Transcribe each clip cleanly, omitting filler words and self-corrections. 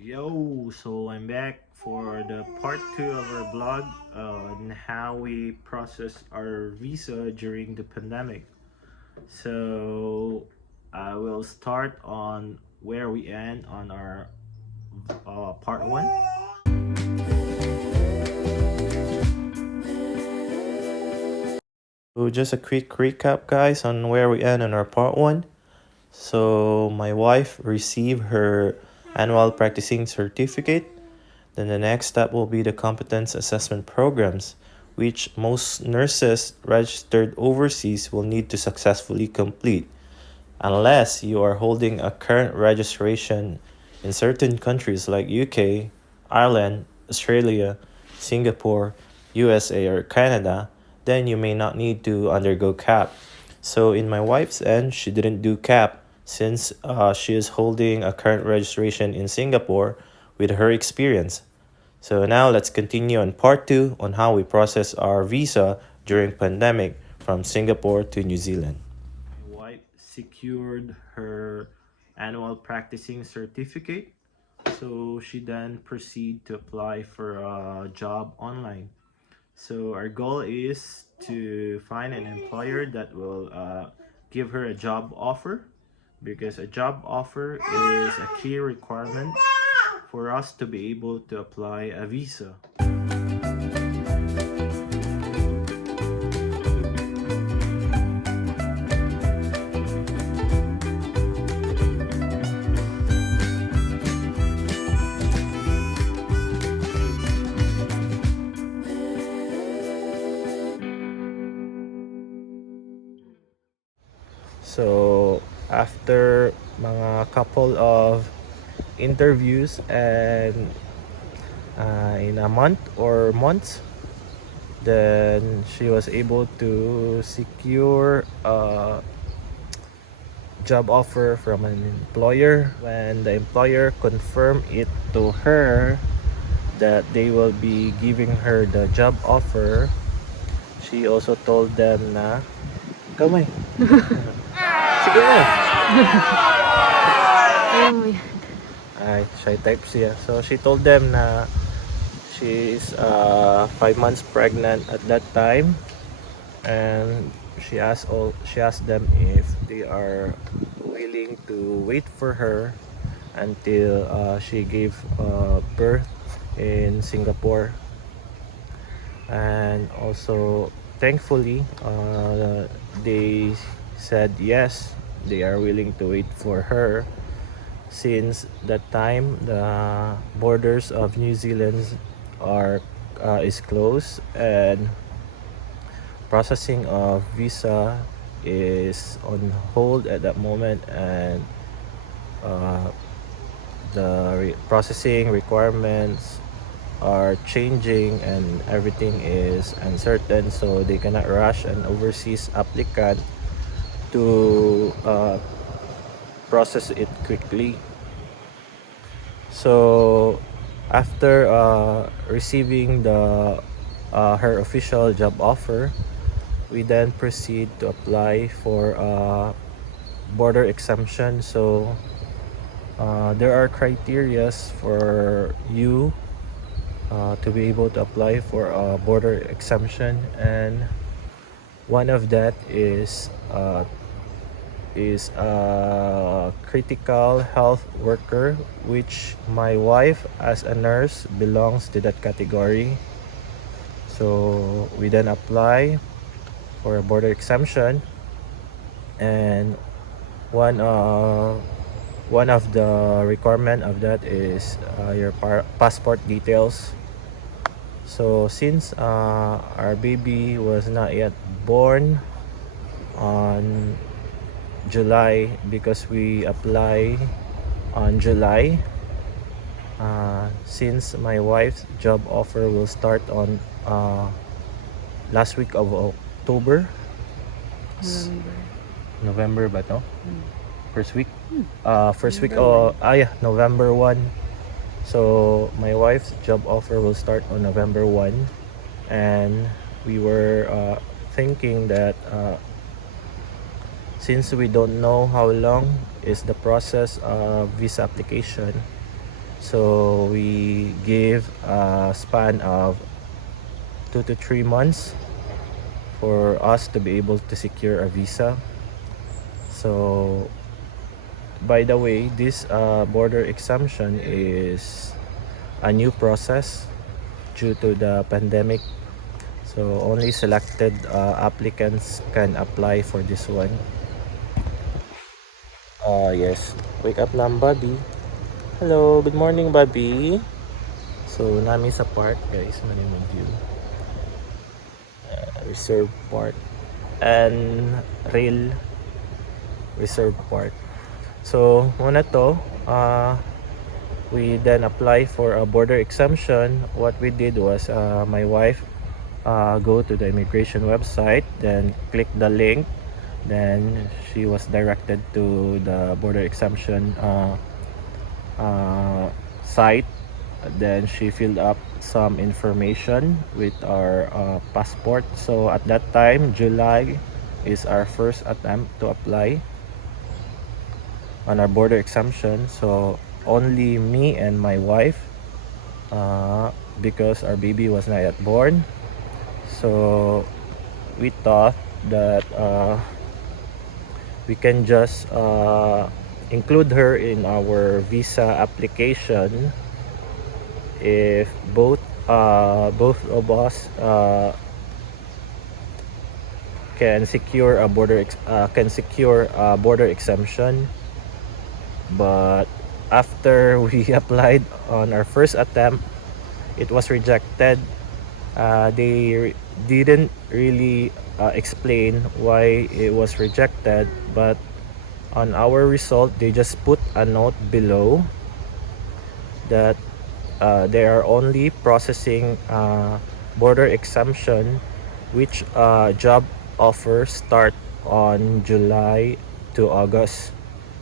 Yo, so I'm back for the part two of our blog on how we process our visa during the pandemic. So I will start on where we end on our part one. So just a quick recap, guys, on where we end on our part one. So my wife received her annual practicing certificate. Then the next step will be the competence assessment programs, which most nurses registered overseas will need to successfully complete, unless you are holding a current registration in certain countries like UK, Ireland, Australia, Singapore, USA, or Canada. Then you may not need to undergo CAP. So in my wife's end, she didn't do CAP since she is holding a current registration in Singapore with her experience. So now let's continue on part two on how we process our visa during pandemic from Singapore to New Zealand. My wife secured her annual practicing certificate, so she then proceed to apply for a job online. So our goal is to find an employer that will give her a job offer, because a job offer is a key requirement for us to be able to apply a visa. So after mga couple of interviews and in a month or months, then she was able to secure a job offer from an employer. When the employer confirmed it to her that they will be giving her the job offer, she also told them na kamay. Sige na. Ay, shy type siya. So she told them na she is 5 months pregnant at that time, and she asked them if they are willing to wait for her until she gave birth in Singapore. And also thankfully they said yes, they are willing to wait for her, since that time the borders of New Zealand are is closed, and processing of visa is on hold at that moment, and the processing requirements are changing and everything is uncertain, so they cannot rush an overseas applicant to process it quickly. So after receiving the her official job offer, we then proceed to apply for border exemption. So there are criterias for you to be able to apply for a border exemption, and one of that is a critical health worker, which my wife as a nurse belongs to that category. So we then apply for a border exemption, and one of the requirement of that is your passport details. So since our baby was not yet born on July, because we apply on July, since my wife's job offer will start on last week of October. November ba to? First week? First week of November 1. So my wife's job offer will start on November 1, and we were thinking that since we don't know how long is the process of visa application, So we gave a span of 2 to 3 months for us to be able to secure a visa. So by the way, this border exemption is a new process due to the pandemic. So only selected applicants can apply for this one. Yes. Wake up na ang Bobby. Hello, good morning Bobby. So namin sa park guys, malimig view. Reserve Park and Rail Reserve Park. So muna to, we then apply for a border exemption. What we did was my wife go to the immigration website, then click the link, then she was directed to the border exemption site. Then she filled up some information with our passport. So at that time, July is our first attempt to apply on our border exemption. So only me and my wife, because our baby was not yet born. So we thought that we can just include her in our visa application if both of us can secure a border exemption. But after we applied on our first attempt, it was rejected. They didn't really explain why it was rejected, but on our result they just put a note below that they are only processing border exemption which job offers start on July to August.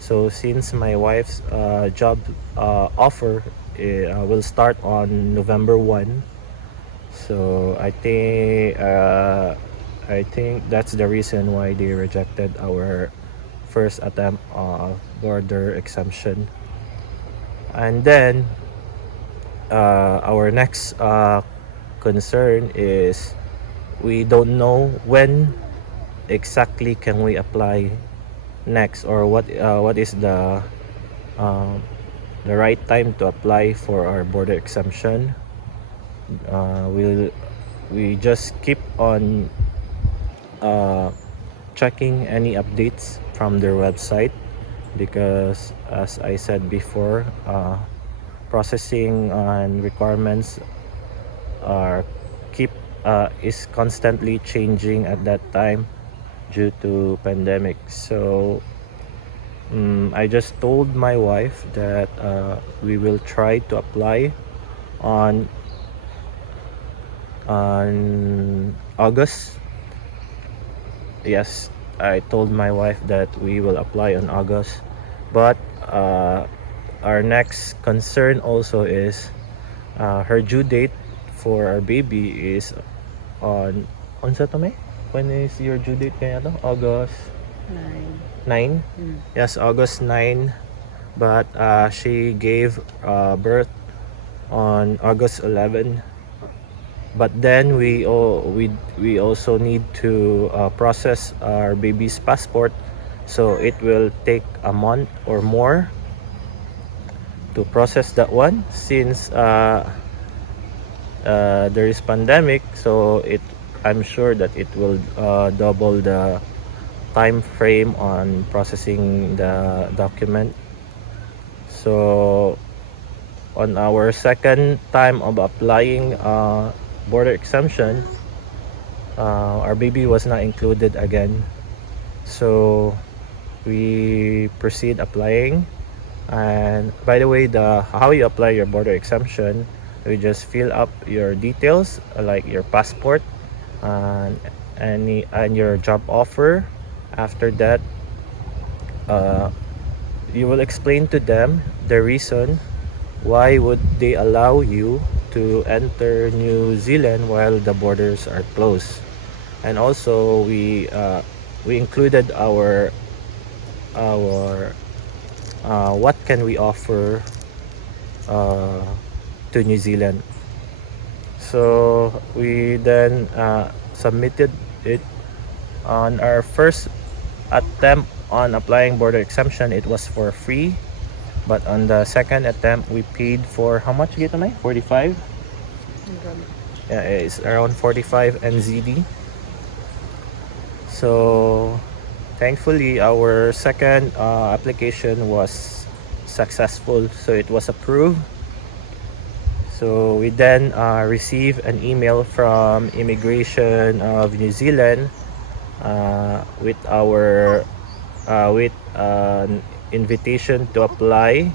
So since my wife's job offer will start on November 1, so I think that's the reason why they rejected our first attempt of border exemption. And then our next concern is we don't know when exactly can we apply next, or what is the right time to apply for our border exemption. We just keep on checking any updates from their website, because as I said before, processing and requirements are is constantly changing at that time due to pandemic. So I just told my wife that we will try to apply on August. Yes, I told my wife that we will apply on August, but our next concern also is her due date for our baby is on sa to, May? When is your due date kaya to? August 9? Yes, August 9. But she gave birth on August 11. But then we also need to process our baby's passport, so it will take a month or more to process that one, since there is pandemic. So I'm sure that it will double the time frame on processing the document. So on our second time of applying border exemption, our baby was not included again. So we proceed applying. And by the way, how you apply your border exemption, you just fill up your details like your passport and your job offer. After that, you will explain to them the reason why would they allow you to enter New Zealand while the borders are closed. And also we included our what can we offer uh, to New Zealand. So we then submitted it on our first attempt on applying border exemption. It was for free, but on the second attempt we paid for how much? Gito na 45. Yeah, it's around 45 NZD. So thankfully our second application was successful, so it was approved. So we then received an email from Immigration of New Zealand with our with an invitation to apply,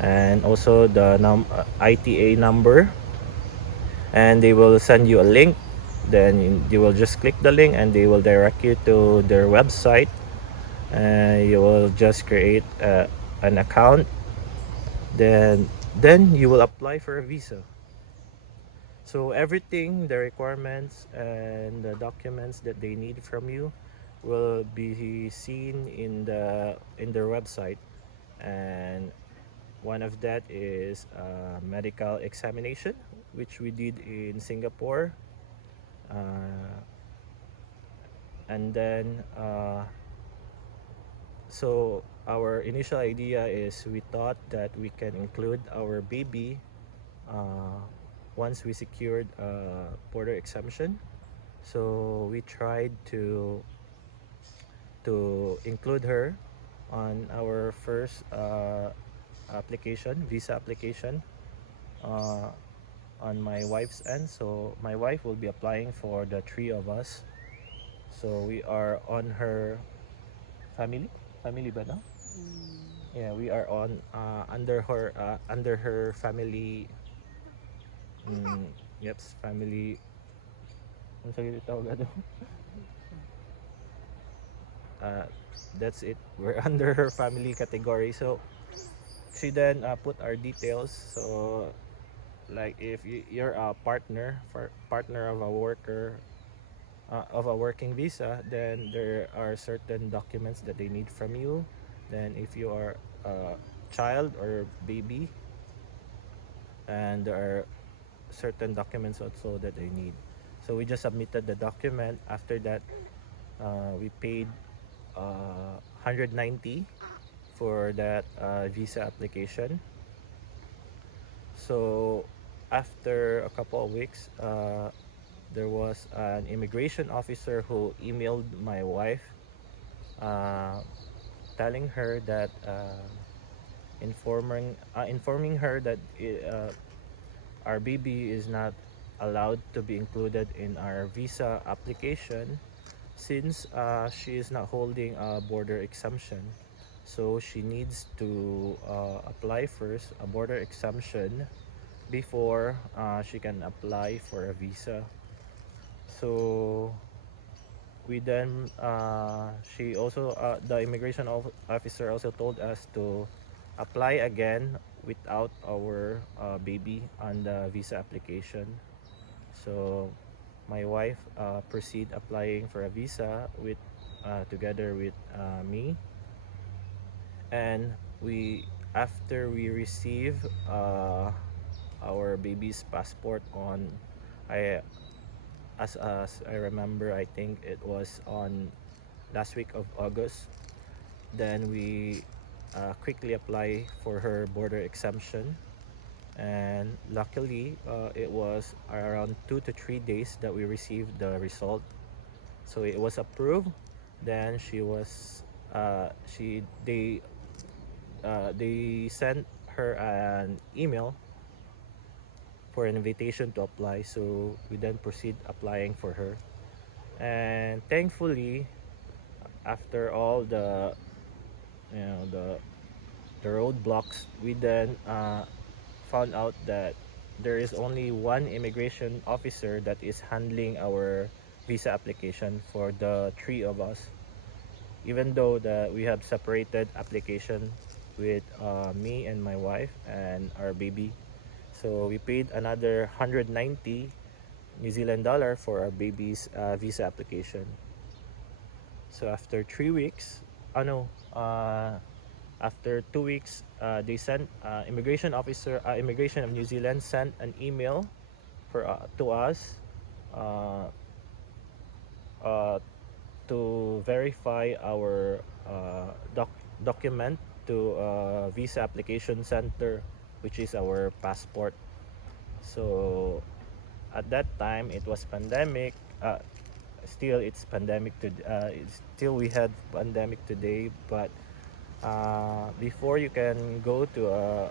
and also the ITA number, and they will send you a link. Then you will just click the link and they will direct you to their website, and you will just create an account. Then you will apply for a visa. So everything, the requirements and the documents that they need from you will be seen in their website. And one of that is a medical examination, which we did in Singapore. Uh, and then so our initial idea is we thought that we can include our baby uh, once we secured a border exemption. So we tried to include her on our first visa application, uh, on my wife's end. So my wife will be applying for the three of us. So we are on her family ba no? Yeah, we are on under her family. mm, family. Ano sa tawag ano? uh, that's it. We're under her family category. So she then put our details. So like if you're a partner of a worker, of a working visa, then there are certain documents that they need from you. Then if you are a child or baby, and there are certain documents also that they need. So we just submitted the document. After that, we paid 190 for that visa application. So after a couple of weeks, there was an immigration officer who emailed my wife, uh, telling her that informing her that our baby is not allowed to be included in our visa application, since she is not holding a border exemption. So she needs to apply first a border exemption before she can apply for a visa. So we then she also the immigration officer also told us to apply again without our baby on the visa application. So my wife proceed applying for a visa with together with me. And we after we receive our baby's passport on, I as I remember, I think it was on last week of August. Then we quickly apply for her border exemption, and luckily it was around 2 to 3 days that we received the result. So it was approved. Then she was she they sent her an email for an invitation to apply. So we then proceed applying for her, and thankfully, after all you know the roadblocks, we then found out that there is only one immigration officer that is handling our visa application for the three of us, even though that we have separated application with me and my wife and our baby. So we paid another 190 New Zealand dollar for our baby's visa application. So after 3 weeks, no, After 2 weeks, they sent immigration of New Zealand sent an email to us, uh, uh, to verify our document to visa application center, which is our passport. So at that time it was pandemic. Still it's pandemic to still we had pandemic today, but before you can go to a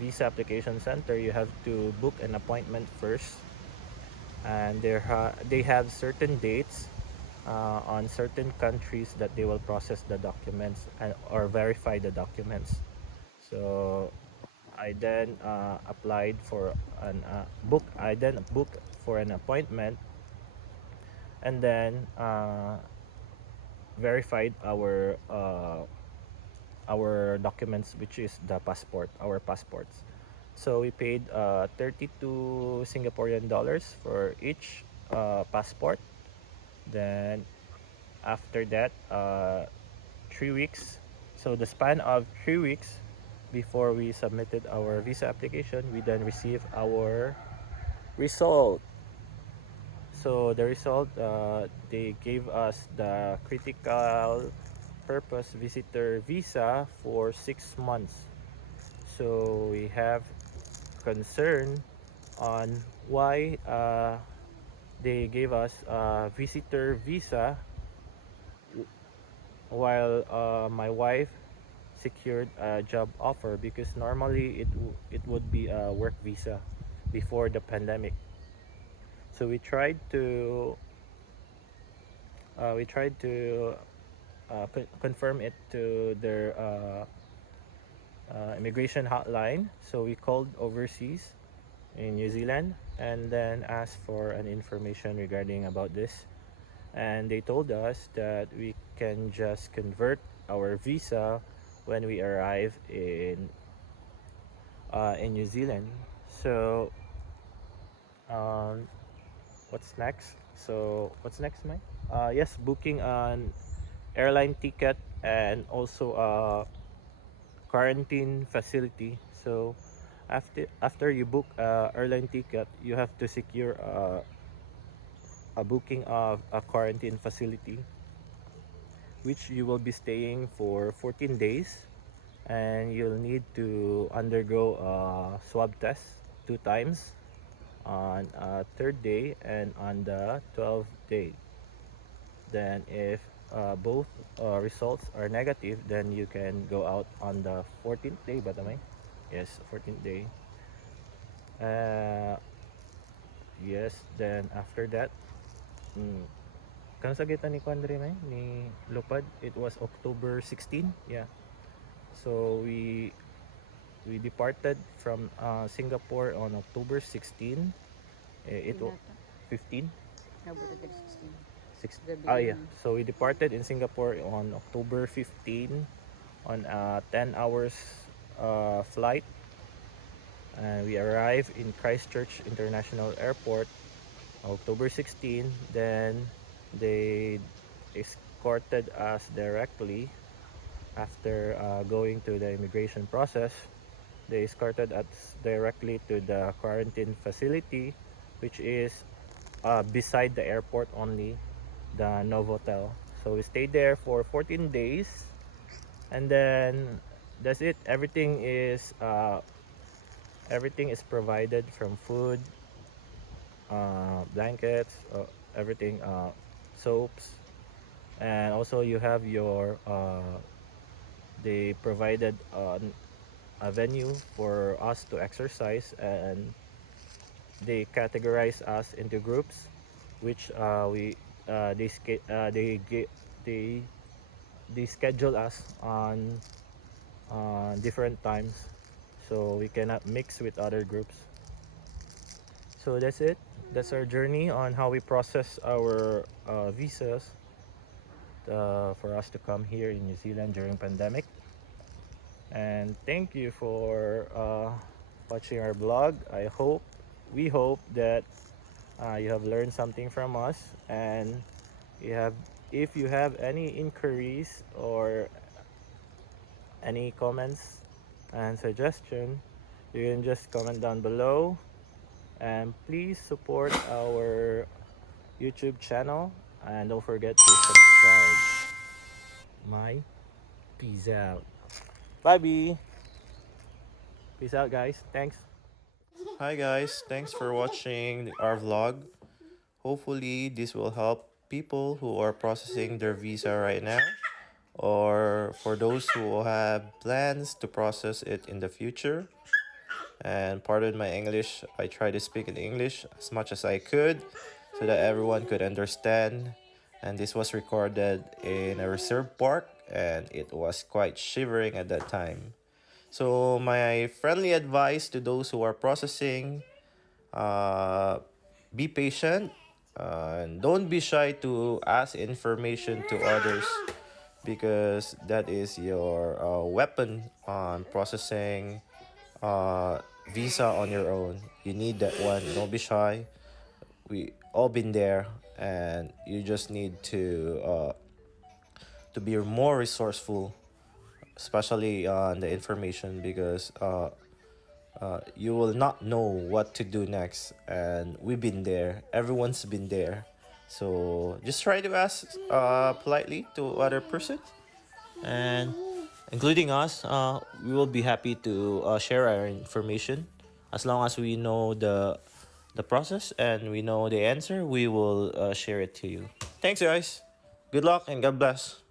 visa application center, you have to book an appointment first, and they have certain dates on certain countries that they will process the documents or verify the documents. So I then applied for an book. I then booked for an appointment, and then verified our documents, which is our passports. So we paid 32 Singaporean dollars for each passport. Then after that, 3 weeks. So the span of 3 weeks before we submitted our visa application, we then received our result. So the result, they gave us the critical purpose visitor visa for 6 months. So we have concern on why they gave us a visitor visa while my wife secured a job offer, because normally it would be a work visa before the pandemic. So we tried to confirm it to their immigration hotline. So we called overseas in New Zealand and then asked for an information regarding about this, and they told us that we can just convert our visa when we arrive in New Zealand. So um, what's next? What's next, Mike? Yes, booking an airline ticket and also a quarantine facility. So after you book a airline ticket, you have to secure a booking of a quarantine facility, which you will be staying for 14 days, and you'll need to undergo a swab test 2 times, on a third day and on the 12th day. Then if both results are negative, then you can go out on the 14th day ba tamay? Yes, 14th day. uh, yes, then after that, kang sagitan ni Quandre may ni Lupad, it was October 16. Yeah, so we departed from Singapore on October 16. It was 15. Nabuto diri 16. Six, Gabi yeah. yun. So we departed in Singapore on October 15 on a 10 hours flight. We arrived in Christchurch International Airport October 16. Then they escorted us directly after going to the immigration process. They escorted us directly to the quarantine facility, which is beside the airport only, the Novotel. So we stayed there for 14 days, and then that's it. Everything is provided, from food, blankets, everything, soaps, and also you have your they provided a venue for us to exercise, and they categorize us into groups, which we they sch- they schedule us on different times, so we cannot mix with other groups. So that's it. That's our journey on how we process our visas for us to come here in New Zealand during pandemic. And thank you for watching our blog. We hope that you have learned something from us, and you have if you have any inquiries or any comments and suggestion, you can just comment down below. And please support our YouTube channel and don't forget to subscribe. My peace out. Bye, B. Peace out, guys. Thanks. Hi, guys. Thanks for watching our vlog. Hopefully, this will help people who are processing their visa right now, or for those who have plans to process it in the future. And pardon my English, I try to speak in English as much as I could so that everyone could understand. And this was recorded in a reserve park, and it was quite shivering at that time. So, my friendly advice to those who are processing, uh, be patient, and don't be shy to ask information to others, because that is your weapon on processing visa on your own. You need that one. Don't be shy. We all been there, and you just need to be more resourceful, especially on the information, because you will not know what to do next. And we've been there. Everyone's been there. So just try to ask politely to other person, and including us, we will be happy to share our information. As long as we know the process and we know the answer, we will share it to you. Thanks, guys. Good luck and God bless.